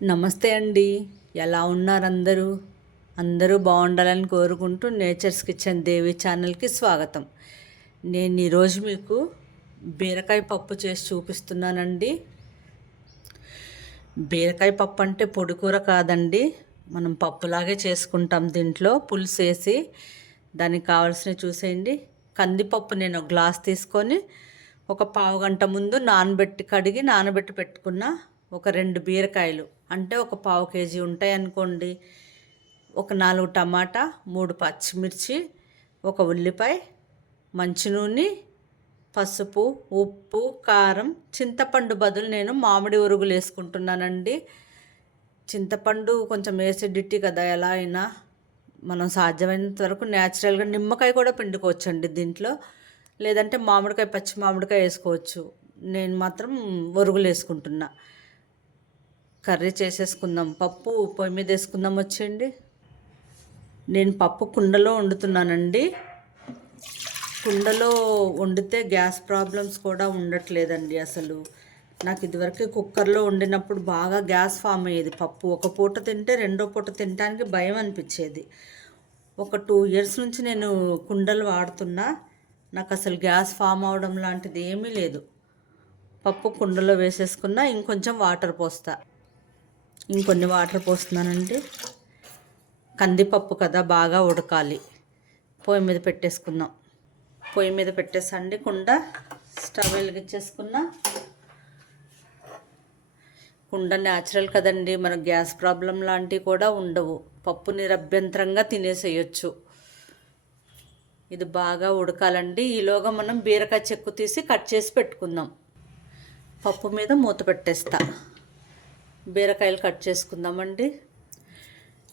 నమస్తే అండి. ఎలా ఉన్నారు అందరూ అందరూ బాగుండాలని కోరుకుంటూ నేచర్స్ కిచెన్ దేవి ఛానల్కి స్వాగతం. నేను ఈరోజు మీకు బీరకాయ పప్పు చేసి చూపిస్తున్నానండి. బీరకాయ పప్పు అంటే పొడి కూర కాదండి. మనం పప్పులాగే చేసుకుంటాం దీంట్లో పులుసు వేసి. దానికి కావాల్సినవి చూసేయండి. కందిపప్పు నేను ఒక గ్లాస్ తీసుకొని ఒక పావు గంట ముందు నానబెట్టి కడిగి నానబెట్టి పెట్టుకున్న ఒక రెండు బీరకాయలు. అంటే ఒక పావు కేజీ ఉంటాయి అనుకోండి ఒక నాలుగు టమాటా మూడు పచ్చిమిర్చి ఒక ఉల్లిపాయ మంచి నూనె పసుపు ఉప్పు కారం చింతపండు బదులు నేను మామిడి ఉరుగులు వేసుకుంటున్నానండి. చింతపండు కొంచెం ఏసిడిటీ కదా ఎలా అయినా మనం సాధ్యమైనంత వరకు న్యాచురల్గా నిమ్మకాయ కూడా పిండుకోవచ్చండి దీంట్లో. లేదంటే మామిడికాయ పచ్చి మామిడికాయ వేసుకోవచ్చు. నేను మాత్రం ఒరుగులు వేసుకుంటున్నా. కర్రీ చేసేసుకుందాం. పప్పు పొయ్యి మీద వేసుకుందాం వచ్చేయండి. నేను పప్పు కుండలో వండుతున్నానండి. కుండలో వండితే గ్యాస్ ప్రాబ్లమ్స్ కూడా ఉండట్లేదండి అసలు. నాకు ఇదివరకు కుక్కర్లో వండినప్పుడు బాగా గ్యాస్ ఫామ్ అయ్యేది పప్పు. ఒక పూట తింటే రెండో పూట తినడానికి భయం అనిపించేది. ఒక టూ ఇయర్స్ నుంచి నేను కుండలు వాడుతున్నా. నాకు అసలు గ్యాస్ ఫామ్ అవడం లాంటిది ఏమీ లేదు. పప్పు కుండలో వేసేసుకున్నా ఇంకొంచెం వాటర్ పోస్తా. ఇంకొన్ని వాటర్ పోస్తున్నానండి కందిపప్పు కదా బాగా ఉడకాలి. పొయ్యి మీద పెట్టేసుకుందాం. పొయ్యి మీద పెట్టేసండి. కుండ స్టవ్ వెలిగించేసుకున్నా. కుండ న్యాచురల్ కదండి. మనకు గ్యాస్ ప్రాబ్లం లాంటివి కూడా ఉండవు. పప్పు నిరభ్యంతరంగా తినేసేయచ్చు. ఇది బాగా ఉడకాలండి. ఈలోగా మనం బీరకాయ చెక్కు తీసి కట్ చేసి పెట్టుకుందాం. పప్పు మీద మూత పెట్టేస్తా. బీరకాయలు కట్ చేసుకుందామండి.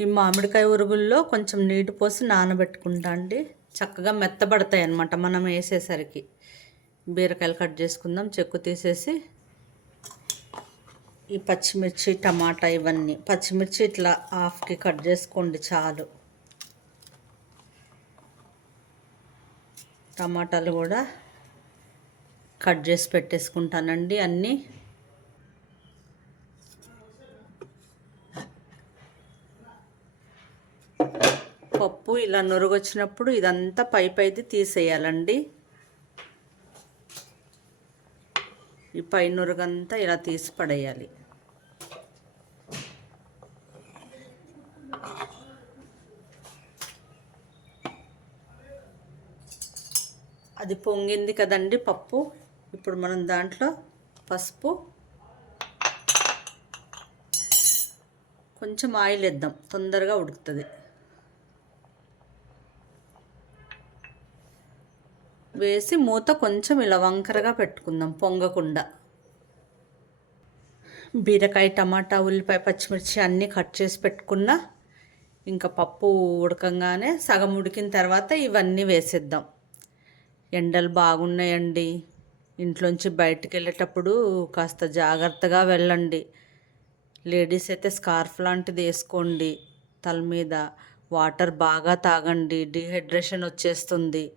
ఈ మామిడికాయ ఉరుగుల్లో కొంచెం నీటి పోసి నానబెట్టుకుంటా అండి. చక్కగా మెత్తబడతాయి అన్నమాట మనం వేసేసరికి. బీరకాయలు కట్ చేసుకుందాం చెక్కు తీసేసి. ఈ పచ్చిమిర్చి టమాటా ఇవన్నీ. పచ్చిమిర్చి ఇట్లా హాఫ్కి కట్ చేసుకోండి చాలు. టమాటాలు కూడా కట్ చేసి పెట్టేసుకుంటానండి అన్నీ పప్పు ఇలా నురుగొచ్చినప్పుడు ఇదంతా పై పైది తీసేయాలండి. ఈ పై నురుగంతా ఇలా తీసి పడేయాలి. అది పొంగింది కదండి పప్పు. ఇప్పుడు మనం దాంట్లో పసుపు కొంచెం ఆయిల్ వేద్దాం తొందరగా ఉడుకుతుంది. వేసి మూత కొంచెం ఇలా వంకరగా పెట్టుకుందాం పొంగకుండా. బీరకాయ టమాటా ఉల్లిపాయ పచ్చిమిర్చి అన్నీ కట్ చేసి పెట్టుకున్నా ఇంకా పప్పు ఉడకంగానే సగం ఉడికిన తర్వాత ఇవన్నీ వేసేద్దాం. ఎండలు బాగున్నాయండి. ఇంట్లోంచి బయటికి వెళ్ళేటప్పుడు కాస్త జాగ్రత్తగా వెళ్ళండి. లేడీస్ అయితే స్కార్ఫ్ లాంటిది వేసుకోండి. తల మీద వాటర్ బాగా తాగండి. డిహైడ్రేషన్ వచ్చేస్తుంది.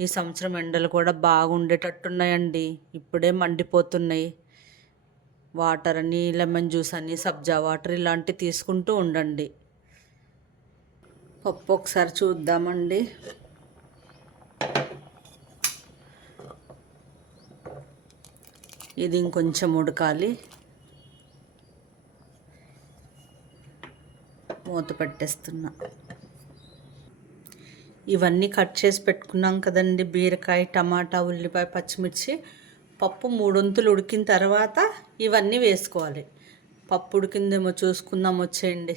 ఈ సంవత్సరం ఎండలు కూడా బాగుండేటట్టున్నాయండి. ఇప్పుడే మండిపోతున్నాయి. వాటర్ అని లెమన్ జ్యూస్ అని సబ్జా వాటర్ ఇలాంటివి తీసుకుంటూ ఉండండి. పప్పు ఒకసారి చూద్దామండి. ఇది ఇంకొంచెం ఉడకాలి. మూత పెట్టేస్తున్నా. ఇవన్నీ కట్ చేసి పెట్టుకున్నాం కదండి. బీరకాయ టమాటా ఉల్లిపాయ పచ్చిమిర్చి. పప్పు మూడొంతులు ఉడికిన తర్వాత ఇవన్నీ వేసుకోవాలి. పప్పు ఉడికిందేమో చూసుకుందాం వచ్చేయండి.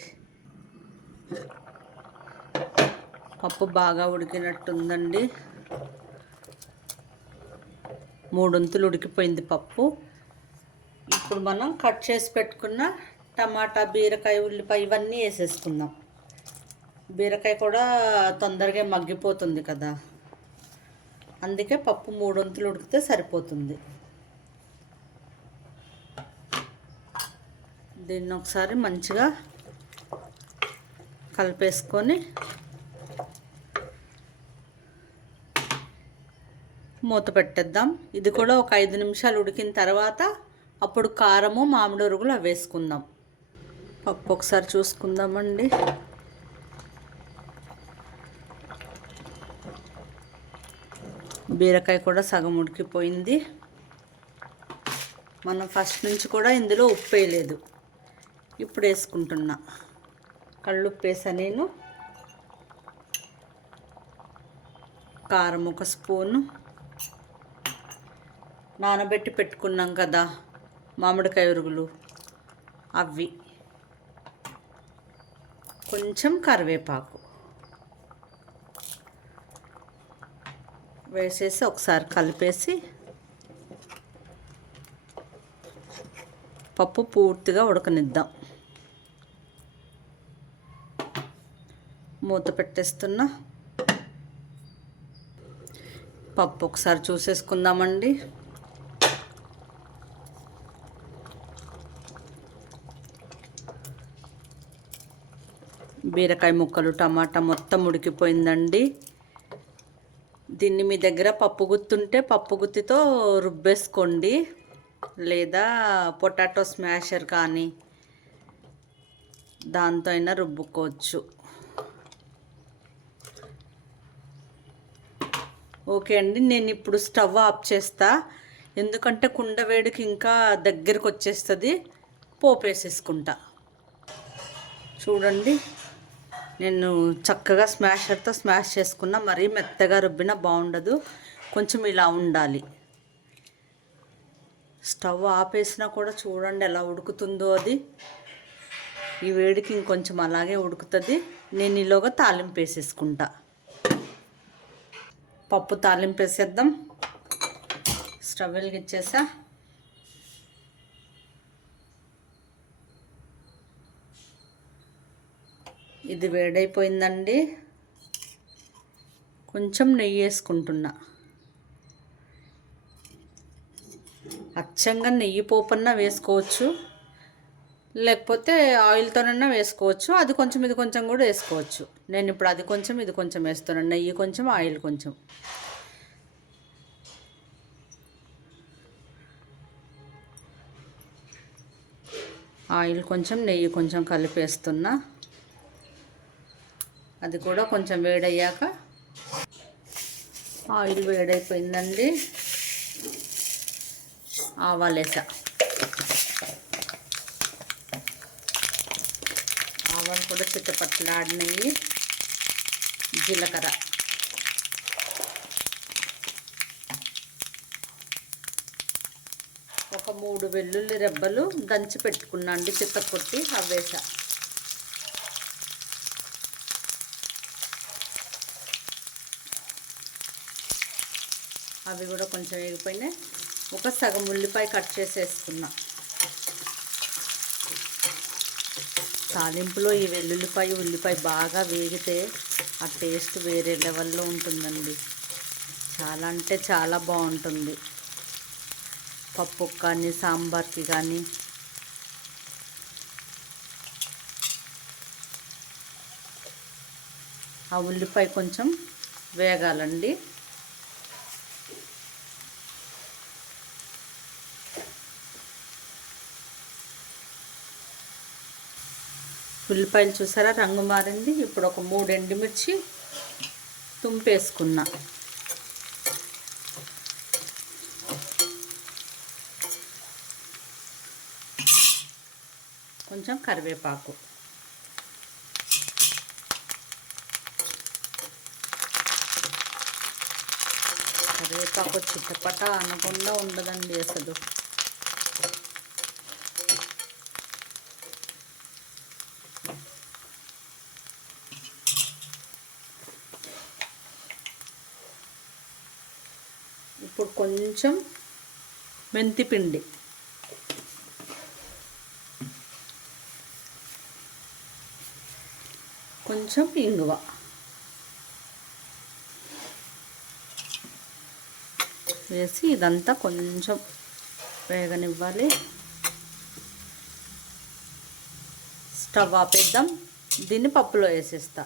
పప్పు బాగా ఉడికినట్టుందండి. మూడొంతులు ఉడికిపోయింది పప్పు. ఇప్పుడు మనం కట్ చేసి పెట్టుకున్న టమాటా బీరకాయ ఉల్లిపాయ ఇవన్నీ వేసేసుకుందాం. బీరకాయ కూడా తొందరగా మగ్గిపోతుంది కదా. అందుకే పప్పు మూడొంతులు ఉడికితే సరిపోతుంది. దీన్ని ఒకసారి మంచిగా కలిపేసుకొని మూత పెట్టేద్దాం. ఇది కూడా ఒక ఐదు నిమిషాలు ఉడికిన తర్వాత అప్పుడు కారము మామిడి ఉరుగులు అవి వేసుకుందాం. పప్పు ఒకసారి చూసుకుందామండి. బీరకాయ కూడా సగం ఉడికిపోయింది. మనం ఫస్ట్ నుంచి కూడా ఇందులో ఉప్పు వేయలేదు. ఇప్పుడు వేసుకుంటున్నా. కళ్ళు ఉప్పు వేసా నేను. కారం ఒక స్పూను. నానబెట్టి పెట్టుకున్నాం కదా మామిడికాయ ఉరుగులు అవి. కొంచెం కరివేపాకు. వేసేసి ఒకసారి కలిపేసి పప్పు పూర్తిగా ఉడకనిద్దాం. మూత పెట్టేస్తున్నా పప్పు ఒకసారి చూసేసుకుందామండి. బీరకాయ ముక్కలు టమాటా మొత్తం ఉడికిపోయిందండి. దీన్ని మీ దగ్గర పప్పు గుత్తుంటే పప్పు గుత్తితో రుబ్బేసుకోండి. లేదా పొటాటో స్మాషర్ కానీ దాంతో అయినా రుబ్బుకోవచ్చు. ఓకే అండి నేను ఇప్పుడు స్టవ్ ఆఫ్ చేస్తా. ఎందుకంటే కుండ వేడికి ఇంకా దగ్గరకు వచ్చేస్తుంది పోపేసేసుకుంటా. చూడండి. నేను చక్కగా స్మాషర్తో స్మాష్ చేసుకున్నా మరీ మెత్తగా రుబ్బినా బాగుండదు. కొంచెం ఇలా ఉండాలి. స్టవ్ ఆపేసినా కూడా చూడండి ఎలా ఉడుకుతుందో అది. ఈ వేడికి ఇంకొంచెం అలాగే ఉడుకుతుంది. నేను ఈలోగా తాలింపు వేసేసుకుంటా. పప్పు తాలింపు వేసేద్దాం. స్టవ్ వెలిగిచ్చేసా ఇది వేడైపోయిందండి. కొంచెం నెయ్యి వేసుకుంటున్నా. అచ్చంగా నెయ్యి పోపన్నా వేసుకోవచ్చు. లేకపోతే ఆయిల్తోనన్నా వేసుకోవచ్చు. అది కొంచెం ఇది కొంచెం కూడా వేసుకోవచ్చు. నేను ఇప్పుడు అది కొంచెం ఇది కొంచెం వేస్తున్నాను. నెయ్యి కొంచెం ఆయిల్ కొంచెం. ఆయిల్ కొంచెం నెయ్యి కొంచెం కలిపేస్తున్నా. అది కూడా కొంచెం వేడయ్యాక ఆయిల్ వేడైపోయిందండి. ఆవాలేసా. ఆవాలు కూడా చిట్టపట్లాడినాయి జీలకర్ర. ఒక మూడు వెల్లుల్లి రెబ్బలు దంచి పెట్టుకున్నా అండి చిత్తకొట్టి అవేసా అవి కూడా కొంచెం వేగిపోయినాయి. ఒక సగం ఉల్లిపాయ కట్ చేసేసుకున్నా. తాలింపులో ఈ వెల్లుల్లిపాయ ఉల్లిపాయ బాగా వేగితే ఆ టేస్ట్ వేరే లెవెల్లో ఉంటుందండి. చాలా అంటే చాలా బాగుంటుంది. పప్పు కానీ సాంబార్కి కానీ. ఆ ఉల్లిపాయ కొంచెం వేగాలండి. ఉల్లిపాయలు చూసారా? రంగు మారింది. ఇప్పుడు ఒక మూడు ఎండుమిర్చి తుంపేసుకున్నా. కొంచెం కరివేపాకు. కరివేపాకు చిట్టపట అనకుండా ఉండదండి అసలు. ఇప్పుడు కొంచెం మెంతిపిండి. కొంచెం ఇంగువ. వేసి ఇదంతా కొంచెం వేగనివ్వాలి. స్టవ్ ఆపేద్దాం. దీన్ని పప్పులో వేసేస్తా.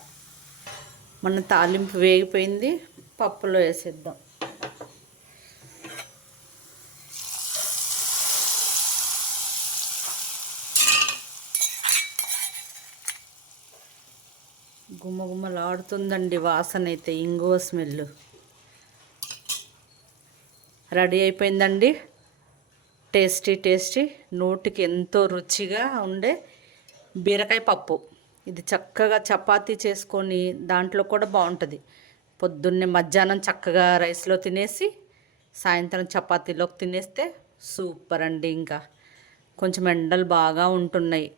మన తాలింపు వేగిపోయింది. పప్పులో వేసేద్దాం. గుమ్మ గుమ్మలాడుతుందండి వాసన అయితే ఇంగువ స్మెల్ రెడీ అయిపోయిందండి. టేస్టీ టేస్టీ నోటికి ఎంతో రుచిగా ఉండే బీరకాయ పప్పు. ఇది చక్కగా చపాతీ చేసుకొని దాంట్లో కూడా బాగుంటుంది. పొద్దున్నే మధ్యాహ్నం చక్కగా రైస్లో తినేసి సాయంత్రం చపాతీలోకి తినేస్తే సూపర్ అండి ఇంకా. కొంచెం ఎండలు బాగా ఉంటున్నాయి.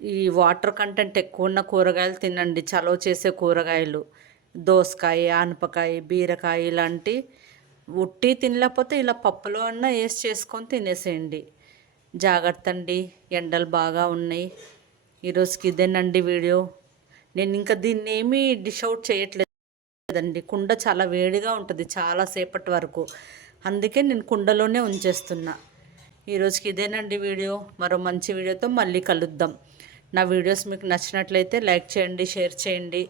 ఈ వాటర్ కంటెంట్ ఎక్కువ ఉన్న కూరగాయలు తినండి. చలవ చేసే కూరగాయలు దోసకాయ ఆనపకాయ బీరకాయ ఇలాంటి ఉట్టి తినలేకపోతే ఇలా పప్పులో అన్న వేసి చేసుకొని తినేసేయండి. జాగ్రత్త అండి. ఎండలు బాగా ఉన్నాయి. ఈరోజుకి ఇదేనండి వీడియో. నేను ఇంకా దీన్ని ఏమీ డిష్ అవుట్ చేయట్లేదండి. కుండ చాలా వేడిగా ఉంటుంది చాలా సేపటి వరకు. అందుకే నేను కుండలోనే ఉంచేస్తున్నా. ఈరోజుకి ఇదేనండి వీడియో. మరో మంచి వీడియోతో మళ్ళీ కలుద్దాం. నా వీడియోస్ మీకు నచ్చినట్లయితే లైక్ చేయండి షేర్ చేయండి.